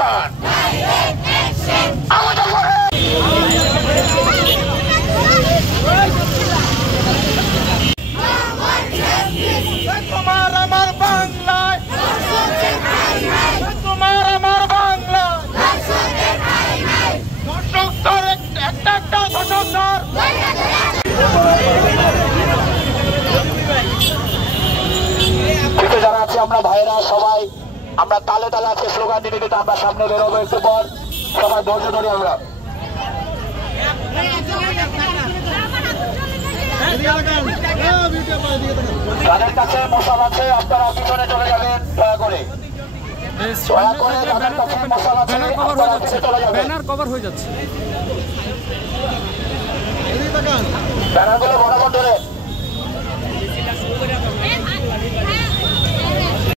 action আমাদের তোমার আমার বাংলায় তোমার আমার বাংলায় ধর্ষকদের একটা ধর্ষকদের যারা আছে আমরা ভাইয়েরা সবাই আমরা তালে তালে আজকে স্লোগান দিতে দিতে আমরা সামনে বেরোবো একটু পর সবাই ধৈর্য ধরি আমরা যাদের কাছে মশাল আছে আপনারা পিছনে চলে যাবেন দয়া করে যাদের কাছে মশাল আছে আপনারা পিছনে চলে যাবেন ব্যানার কভার হয়ে যাচ্ছে ব্যানারগুলো বরাবর ধরে